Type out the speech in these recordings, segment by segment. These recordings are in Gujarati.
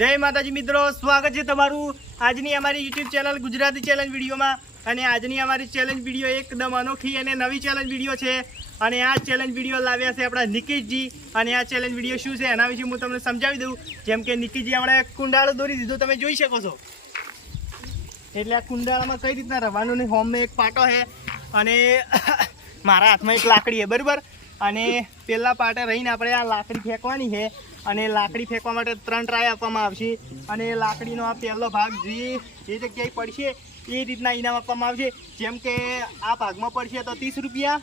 જય માતાજી મિત્રો, સ્વાગત છે તમારું આજની અમારી યુટ્યુબ ચેનલ ગુજરાતી ચેલેન્જ વિડીયોમાં। અને આજની અમારી ચેલેન્જ વિડીયો એકદમ અનોખી અને નવી ચેલેન્જ વિડીયો છે। અને આ ચેલેન્જ વિડીયો લાવ્યા છે આપણા નિકીશજી। અને આ ચેલેન્જ વિડીયો શું છે એના વિશે હું તમને સમજાવી દઉં। જેમ કે નિકીશજી આપણે કુંડાળો દોરી દીધો, તમે જોઈ શકો છો। એટલે આ કુંડાળામાં કઈ રીતના રવાનું ને હોમનો એક પાટો છે અને મારા હાથમાં એક લાકડી છે, બરાબર। અને પેલા પાટે રહીને આપણે આ લાકડી ફેંકવાની છે અને લાકડી ફેંકવા માટે 3 ટ્રાય આપવામાં આવશે। અને લાકડીનો આ પહેલો ભાગ જે જગ્યાએ પડશે એ રીતના ઇનામ આપવામાં આવશે। જેમ કે આ ભાગમાં પડશે તો 30 રૂપિયા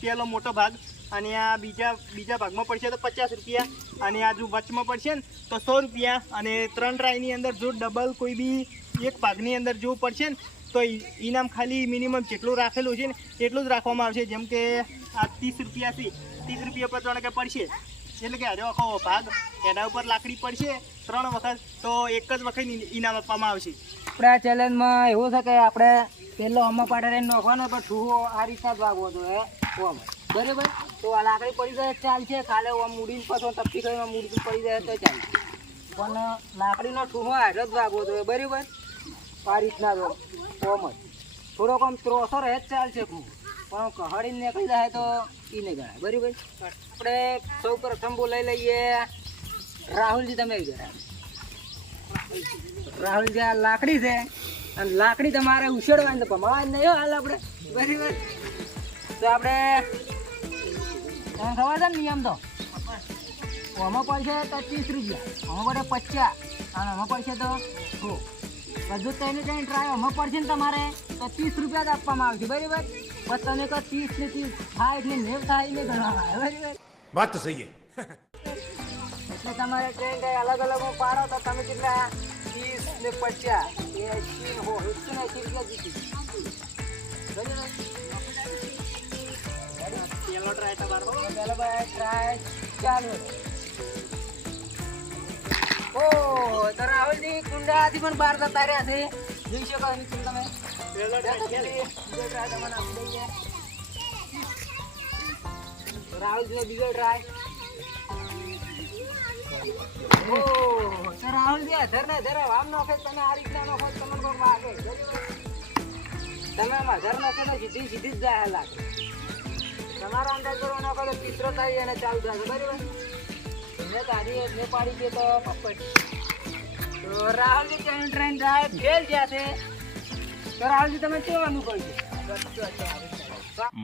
પહેલો મોટો ભાગ, અને આ બીજા ભાગમાં પડશે તો 50 રૂપિયા, અને આ જો વચમાં પડશે ને તો 100 રૂપિયા। અને 3 ટ્રાયની અંદર જો ડબલ કોઈ બી એક ભાગની અંદર જો પડશે ને તો ઇનામ ખાલી મિનિમમ જેટલું રાખેલું છે ને એટલું જ રાખવામાં આવશે। જેમ કે આ 30 રૂપિયા છે, 30 રૂપિયા પર 3 કે પડશે એટલે કે હજો આખો ભાગ એના ઉપર લાકડી પડશે 3 વખત તો એક જ વખત ઇનામ આપવામાં આવશે। આપણે આ ચેલેન્જમાં એવું છે કે આપણે પહેલો હમણાં પાડે રહીને નોખવાનો, પણ ઠૂહો આ રીતના જ વાગવો જોઈએ ઓમ, બરાબર। તો આ લાકડી પડી જાય ચાલશે, ખાલે ઓમ મૂડીને પાછો તપી કરીને મૂડી પડી જાય તો ચાલશે, પણ લાકડીનો ઠૂહો હારો જ વાગવો જોઈએ, બરાબર। આ રીતના જ ઓમ જ થોડોક આમ ત્રોસો રહે જ ચાલશે, પણ કહાડીને નીકળી જાય તો એ નહીં ગણાય, બરાબર। આપણે સૌ પ્રથમ બોલાવી લઈએ રાહુલજી, તમે રાહુલજી આ લાકડી છે અને લાકડી તમારે ઉછેડવાની તો ભમાવાની નહીં હાલ આપણે, બરાબર। તો આપણે ખબર છે ને નિયમ તો આમાં પડશે તો 30 રૂપિયા, આમાં પડે 50 અને આમાં પડશે તો 100। બધું તેને ત્યાં ટ્રાય આમાં પડશે ને તમારે તો 30 રૂપિયા જ આપવામાં આવશે, બરાબર। પણ તમે કહો 30 ને 30 થાય એટલે 90 થાય એટલે ગણવામાં આવે, બરાબર। વાત તો સહી છે। એટલે તમારે ટ્રેન અલગ અલગ પાડો તો તમે કેટલા 30 ને 50 એ 180 રૂપિયા જીતી, બરાબર। પહેલો ટ્રાય તમારો, પહેલો ટ્રાય ચાલુ। ઓ તો રાહુલજી કુંડાથી પણ બહાર જતા રહ્યા છે, જોઈ શકો તમે। પહેલો ટ્રાય બીજો ટ્રાય તમને આપી દઈએ રાહુલજીનો બીજો ટ્રાય। ઓ તો રાહુલજી અધર ને અધર આમ નોખે, તમે આ રીતના નોખો તમને કોઈ વાગે, તમે આમ અધર નોખો તો સીધી જ જાય લાગે। તમારા અંદાજ કરો નોખો તો તીસરો થાય અને ચાલુ થશે, બરાબર। મેં તારી મેં પાડી દે તો પપ્પટ। તો રાહુલજી ત્યાં ટ્રેન ડ્રાઈવ ફેલ ગયા છે, તો રાહુલજી તમે કેવાનું કહ્યું?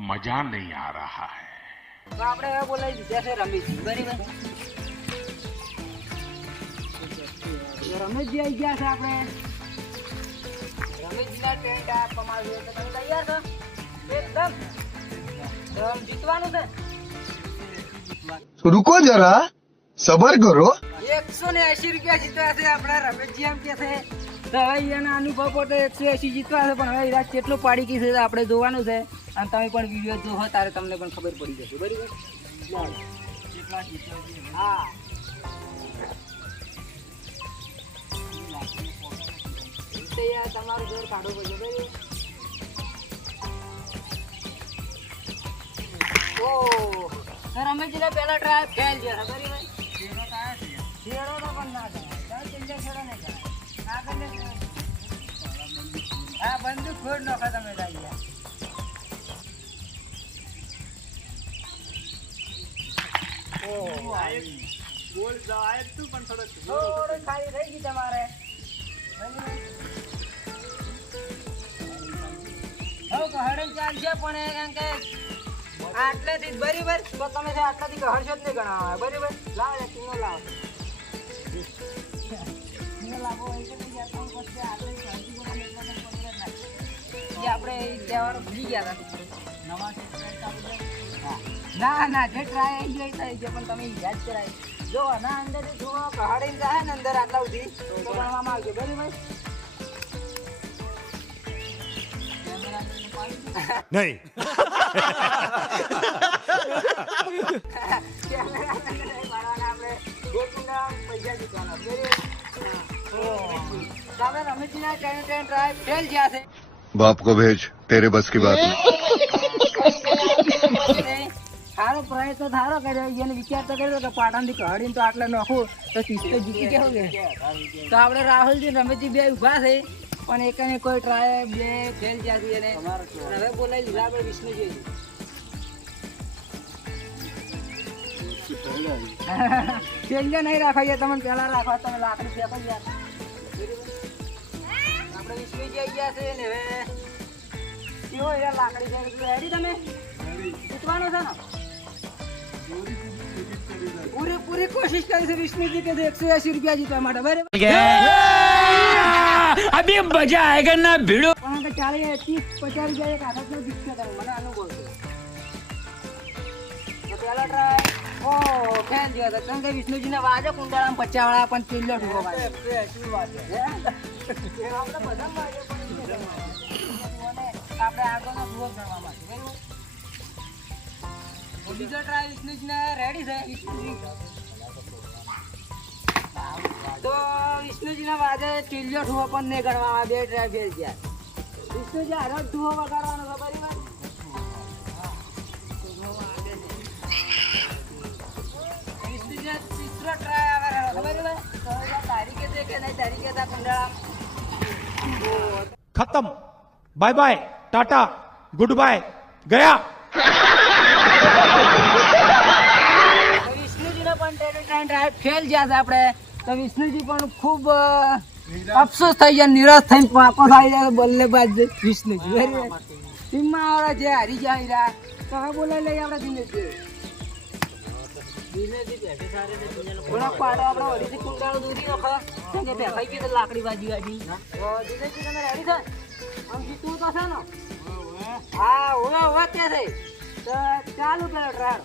મજા નહીં આ રહા હૈ। તો આપણે હવે બોલાવી દીધા છે રમેશજી, બરાબર। રમેશજી આવી ગયા છે, આપણે રમેશજીના ટેન્ટ આપવામાં આવ્યું છે, તમે તૈયાર છો એકદમ? જીતવાનું છે, रुको जरा सबर करो। 180 રૂપિયા જીત્યા છે આપણે રમેશજી, એમ કે છે તો હવે એના અનુભવ પર 180 જીતવા છે, પણ હવે રાત કેટલું પાડી ગઈ છે આપણે જોવાનું છે। અને તમે પણ વિડીયો જોવો ત્યારે તમને પણ ખબર પડી જશે, બરાબર। હા તમારું જોર કાઢવું પડશે, બરાબર। ઓ રમેશજીને પહેલા ટ્રાય ફેલ છે, બરાબર। છેડો તો પણ ના થાય, છેડો નહીં કરાય, હા બંદૂક ફોડ નોખા તમે જાય ગયા। ગોલ જાય તું પણ થોડું ખાલી થઈ ગઈ તમારે, હવે કહાડે ચાલશે પણ એમ કે આટલેથી જ, બરાબર। તો તમે આટલાથી કહાડશો જ નહીં ગણાવા, બરાબર। લાવો ટીનો લાવો, ટીનો લાવો હોય કે નહીં યાર, પણ પછી આપણે આપણે કહેવાનું ભૂલી ગયા હતા નવા ના ના જે ટ્રાય આવી ગઈ થાય છે, પણ તમે યાદ કરાય જો આના અંદરથી જો કહાડીને જાય ને અંદર આટલા સુધી તો ગણવામાં આવશે, બરાબર। નહીં આપણે ગોકુંડા પૈસા જીતવાના, બરાબર। રમેશજીના ટ્રાય ફેલ ગયા છે, बाप को भेज, तेरे बस की बात नहीं। હારો પ્રયત્ન થારો કર્યો એને વિચાર તો કર્યો કે પાટણથી કહાડીને તો આટલે નાખું તો 30 તો જીતી કેવું કે તો આપણે રાહુલજી રમેશજી બે ઊભા છે પણ એકને કોઈ ટ્રાય બે ફેલ જાતી અને હવે બોલાવી લીધા આપણે વિષ્ણુજી ચેન્જ નહીં રાખો યાર તમને પહેલા રાખો તમે લાકડી ફેંકો યાર આપણે વિષ્ણુજી આવી ગયા છે ને હવે કેવો યાર લાકડી છે રેડી તમે જીતવાનો છે ને પૂરી કોશિશ કરી છે વિષ્ણુજી કે 180 રૂપિયા જીતવા માટે બરાબર अभी मजा आएगा ना भिड़ो પણ કે 40 30 50 રૂપિયા એક હાથનો જીતશે તમે મને અનુભવ છે તો પહેલા ટ્રાય ઓ ફેલ દિયા હતા કારણ કે વિષ્ણુજીને વાજો કુંડાળામાં 50 વાળા પણ ચિલ્લો ઠુકો વાગે આપણે બધા વાગે પણ આપણે આગળનો ઠુકો ગણવા માટે બરાબર બીજો ટ્રાય વિષ્ણુજીને રેડી છે વિષ્ણુજી તો વિષ્ણુજીના વાજે ચિલ્લો ઠુકો પણ નહીં ગણવામાં બે ટ્રાય ફેલ ગયા વિષ્ણુજી હારો ઠુકો વગાડવાનો છે બરાબર વિષ્ણુજી તીસરો ટ્રાય આવે ખબર છે તો તારીખે છે કે નહીં તારીખે તા કુંડાળા खत्म bye bye tata goodbye गया વિષ્ણુજીને પણ ટ્રાય ફેલ ગયા છે આપણે તો વિષ્ણુજી પણ ખૂબ અફસોસ થઈ ગયા નિરાશ થઈને વાપસ આવી જાય બલ્લેબાજ વિષ્ણુજી ટીમમાં આવડે જે હારી જાય તો હવે બોલાવી લઈએ આપણે દિનેશજી થોડાક પાડો આપણે વડીથી કુંડાળો દૂરી નખો કેમ કે ભેખાઈ ગઈ તો લાકડી બાજી વાજી દિનેશજી તમે રેડી છે આમ જીતવું તો છે ને હા ઓવે ત્યાં છે તો ચાલુ પેલો ટ્રાય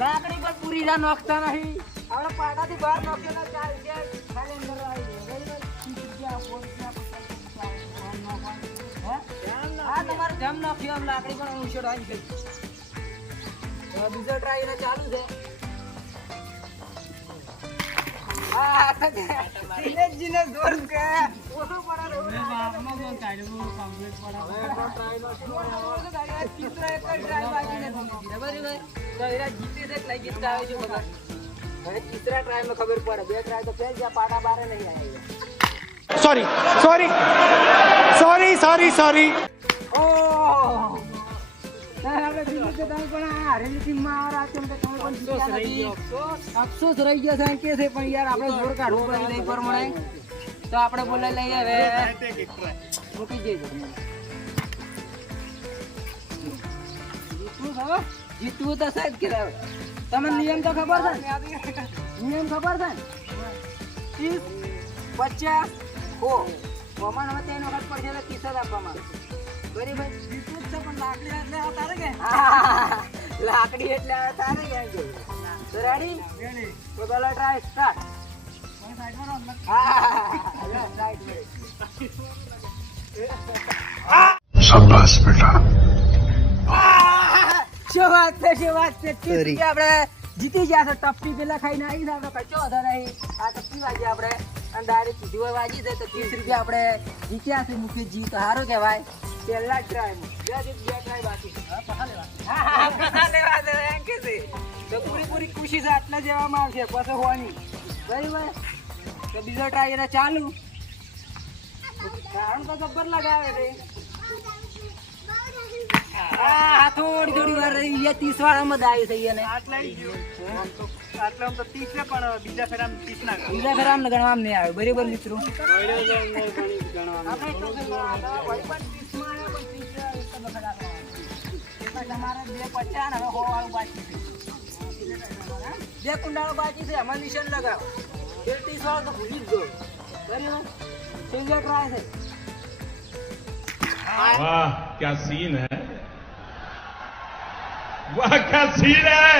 લાકડી પર પૂરી રા નોખતા નહીં આપણે પાટાથી બહાર નોખીએ તો 4 રૂપિયા ખાલી અંદર આવી જાય હા તમારે જમ નોખ્યો આમ લાકડી પણ ઉછળવાની છે બીજો ટ્રાય એને ચાલુ છે હા દિનેશજીને જોર કે ઓછો પડે ખબર પડે બે ટ્રાય તો ફેલ ગયા પાટા બારે નહીં આવ્યા sorry sorry sorry sorry sorry અફસોસ રહી ગયો છે કે છે પણ યાર આપણે જોર કાઢવું પડે નહીં પ્રમાણે તો આપણે બોલાવી લઈએ હવે મૂકી જઈએ જીતવું તો સાહેબ કે તમે નિયમ તો ખબર છે નિયમ ખબર છે 30 50 હો મમાન હવે તેનો વખત પડશે તો 30 જ આપવામાં બરાબર જીતવું જ છે પણ લાકડી એટલે તારે કે લાકડી એટલે તારે કે તો રેડી તો પેલો ટ્રાય સ્ટાર્ટ शाबाश बेटा શું વાત છે આપણે જીતી ગયા છે ટપ્પી પેલા ખાઈને આવી છે આપણે કચો હતો નહીં આ ટપ્પી વાગી આપણે અને ડાયરેક્ટ સીધી વાગી છે તો 30 રૂપિયા આપણે જીત્યા છે મુખ્ય જીત સારું કહેવાય પહેલા ટ્રાયમાં બે ટ્રાય બાકી પસા લેવા દે એમ કે છે તો પૂરી ખુશી છે આટલા જેવામાં આવશે પછી હોવાની બરાબર તો બીજો ટ્રાય એને ચાલુ કારણ તો જબ્બર લગાવે છે થોડી વાર રહી 30 વાળામાં જ આવી થઈ અને આટલા આમ તો 30 છે પણ બીજા ફેરામ 30 ના બીજા ફેરામ ગણવામાં નહીં આવે બરાબર મિત્રો બે કુંડાળો બાકી છે એમાં નિશાન લગાવો 30 વાળો તો ભૂલી જ ગયો બરાબર સિંગલ ટ્રાય છે वाह क्या सीन है वाह क्या सीन है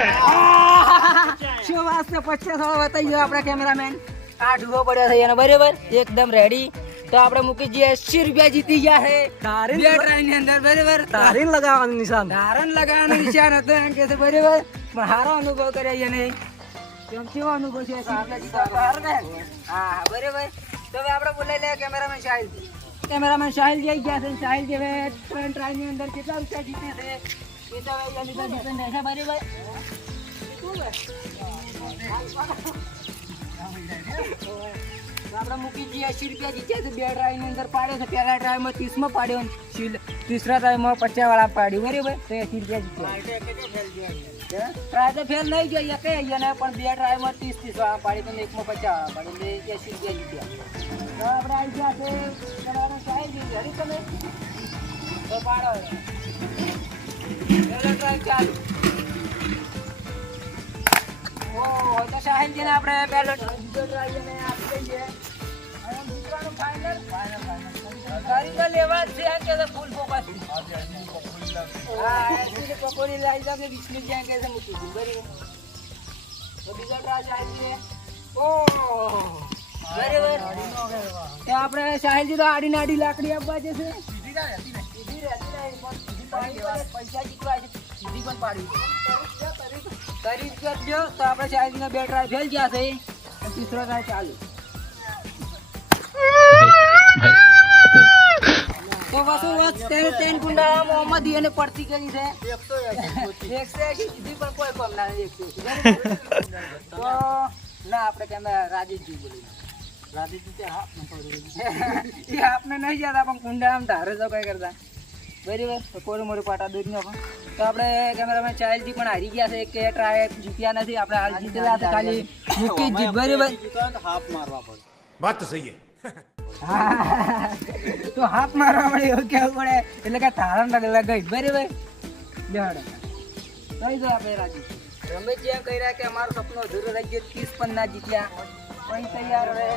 શું વાત છે 50 વાળો બતાવી ગયો આપણા કેમેરામેન આ ઢૂવો પડ્યો છે એનો બરાબર એકદમ રેડી તો આપણે મૂકી જઈએ 80 રૂપિયા જીતી ગયા છે બે ટ્રાય ની અંદર બરાબર ધારણ લગાવવાનું નિશાન હતું એમ કે છે બરાબર પણ સારો અનુભવ કર્યો એને કેમ કેવો અનુભવ છે હા બરાબર તો હવે આપણે બોલાવી લે કેમેરામેન સાહેબ કેમેરામેન સાહિલ જઈ ગયા છે. સાહિલ જે હવે 3 ટ્રાયની અંદર કેટલા રૂપિયા જીતે છે એ તો હવે એની પર ડિપેન્ડ રહેશે. બરાબર આપણે મૂકી જઈએ 80 રૂપિયા જીત્યા છે. 2 ટ્રાયની અંદર પાડ્યો છે. પહેલા ટ્રાયમાં 30માં પાડ્યો, ત્રીસરા ટ્રાયમાં 50 વાળા પાડ્યું. બરાબર તો 80 રૂપિયા જીત્યા. ટ્રાય તો ફેલ નહીં ગયો કે અહીંયા પણ 2 ટ્રાયમાં 30 વાળા પાડી તો એકમાં 50 વાળા પાડી એટલે 80 રૂપિયા જીત્યા. તો આપણે આવી ગયા છે તમારો સાહેબ હરી તમે તો પાડો પહેલા ટ્રાય ચાલુ. ઓ તો સાહેબજીને આપણે પહેલો બીજો ટ્રાય અને આપી દઈએ. હવે જીતવાનું ફાઇનલ તારી તો લેવા જ છે કે તો ફૂલ ફોકસ. હા એટલે પકોડી લાવી દો કે 20 મિનિટ જ્યાં કે છે મૂકી દીધું. બરાબર તો બીજો ટ્રાય સાહેબજી. ઓ બરાબર તો આપણે સાહેબજી તો આડી નાડી લાકડી આપવા છે. સીધી રહેતી નહીં પૈસા જીતવા છે. સીધી પણ પાડી કરી કરજો. તો આપણે સાહેબજીને 2 ટ્રાય ફેલ ગયા છે. ત્રીસરો ટ્રાય ચાલુ. તો વસુ તેન કુંડા મોહમ્મદ એને પડતી કરી છે 180 સીધી પણ કોઈ કમ ના 180. તો ના આપણે કેમ રાજેશજી બોલી રાજેશજી તે હાફ ન પડી એ આપને નહીં જતા પણ કુંડા આમ ધારે તો કઈ કરતા. બરાબર તો કોરી મોરી પાટા દૂધ નો. તો આપણે કેમેરામેન ચાહેલજી પણ હારી ગયા છે. કે ટ્રાય જીત્યા નથી. આપણે હાલ જીતેલા છે ખાલી મૂકી જ જીત. બરાબર હાફ મારવા પડે. बात तो सही है. તો હાથ મારવા પડે એવું કેવું પડે એટલે કે તારણ ગઈ. બરાબર બેહાડે કઈ દો આપણે રાજી રમેશજી એમ કહી રહ્યા કે અમારો સપનો અધૂરો રહી ગયો. 30 પણ ના જીત્યા કોઈ તૈયાર હવે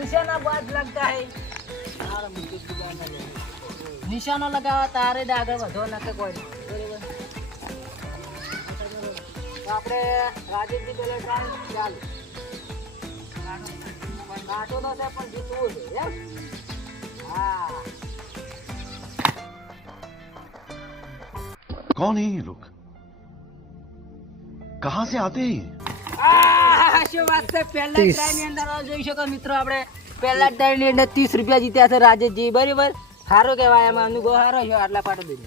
નિશાના બાદ લગતા હે. નિશાનો લગાવવા તારે જ આગળ વધો ન કે કોઈ. બરાબર તો આપણે રાજેશજી પહેલા ટ્રાય ચાલુ. કાટો તો છે પણ જીતવું છે એમ. हाँ कौन है ये लोग? कहाँ से आते हैं? શું વાત છે. પહેલા ટ્રાય ની અંદર જોઈ શકો મિત્રો આપણે પહેલા ટ્રાય ની અંદર 30 રૂપિયા જીત્યા છે રાજેશજી. બરાબર સારો કહેવાય. એમાં અનુભવ સારો છે. આટલા પાટો દઈ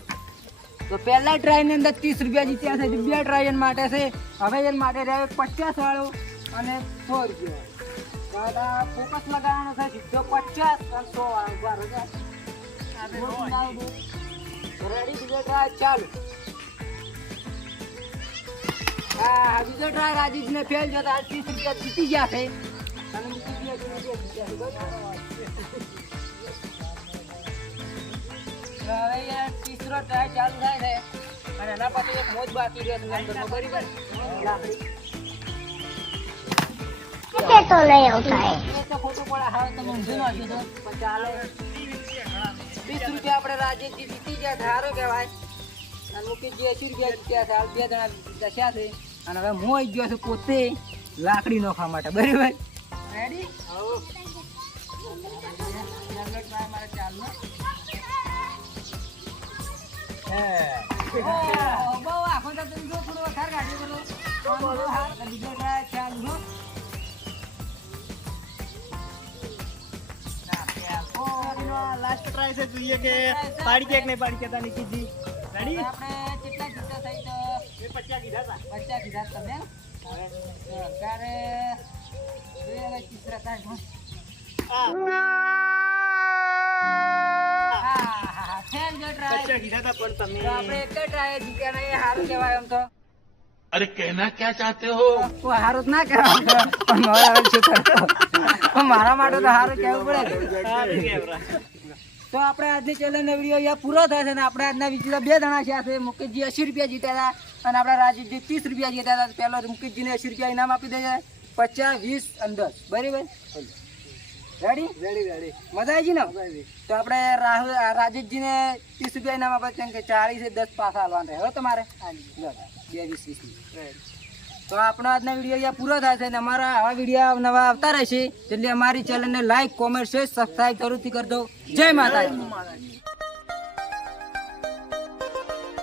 તો પહેલા ટ્રાય ની અંદર 30 રૂપિયા જીત્યા છે. 2 ટ્રાય એન માટે છે. હવે એન માટે રહે 50 વાળો અને 100 રૂપિયા. ફોકસ લગાવવાનો છે સીધો 50 અને 100 વાળો. રેડી બીજો ટ્રાય ચાલુ. હા બીજો ટ્રાય રાજેશને ફેલ જતા 30 રૂપિયા જીતી ગયા છે. અને હવે ત્રીસરો ટ્રાય ચાલુ થાય છે અને એના પછી એક મોજ બાકી રહ્યો છે નંબરનો. બરાબર तो नहीं होता है. તો ખોટું પડે. હવે તમે ઊંધું નાખ્યું તો પણ ચાલે. 20 રૂપિયા આપણે રાજેશજી જીતી ગયા છે. સારો કહેવાય. અને મુકેશજી 80 રૂપિયા જીત્યા છે. હાલ 2 જણા દસ્યા છે. અને હવે હું આવી ગયો છું પોતે લાકડી નોખવા માટે. બરાબર રેડી મારે ચાલુ. બહુ આખો તો તમે જો થોડું વધારે ગાડી કરો બીજો ટ્રાય ચાલુ. લાસ્ટ ટ્રાય છે. જોઈએ કે પાડી કે નહીં પાડી કેતા નિકીજી. રેડી આપણે કેટલા જીતા થઈ તો 50 કીધા હતા. 50 કીધા તમે. હવે સરકારે હવે ત્રીસરા ટ્રાય ફેલ જો ટ્રાય 50 કીધા હતા પણ તમે આપણે એક જ ટ્રાય જીત્યા નહીં. સારું કહેવાય એમ તો. अरे कहना क्या चाहते हो? કોઈ સારું જ ના કહેવાય પણ મારે હવે શું કરતો. પણ મારા માટે તો સારું કહેવું પડે. તો આપણે આજની ચેલેન્જનો વિડીયો અહીંયા પૂરો થાય છે. અને આપણે આજના બીજા 2 જણા છે. મુકેશજી 80 રૂપિયા જીત્યા હતા અને આપણા રાજેશજી 30 રૂપિયા જીત્યા હતા. પહેલો મુકેશજીને 80 રૂપિયા ઇનામ આપી દઈએ. 50, 20 અંદર. બરાબર રેડી રેડી મજા આવી ગઈ ને. તો આપણે રાજેશજીને 30 રૂપિયા ઇનામ આપે કેમ કે 40 10 પાછા હાલવાના રહે. હવે તમારે 20 તો આપણો આજનો વિડીયો અહીંયા પૂરો થાય છે. અને અમારા આવા વિડીયો નવા આવતા રહેશે. એટલે અમારી ચેનલને લાઈક કોમેન્ટ શેર સબસ્ક્રાઈબ જરૂરથી કરી દો. જય માતાજી.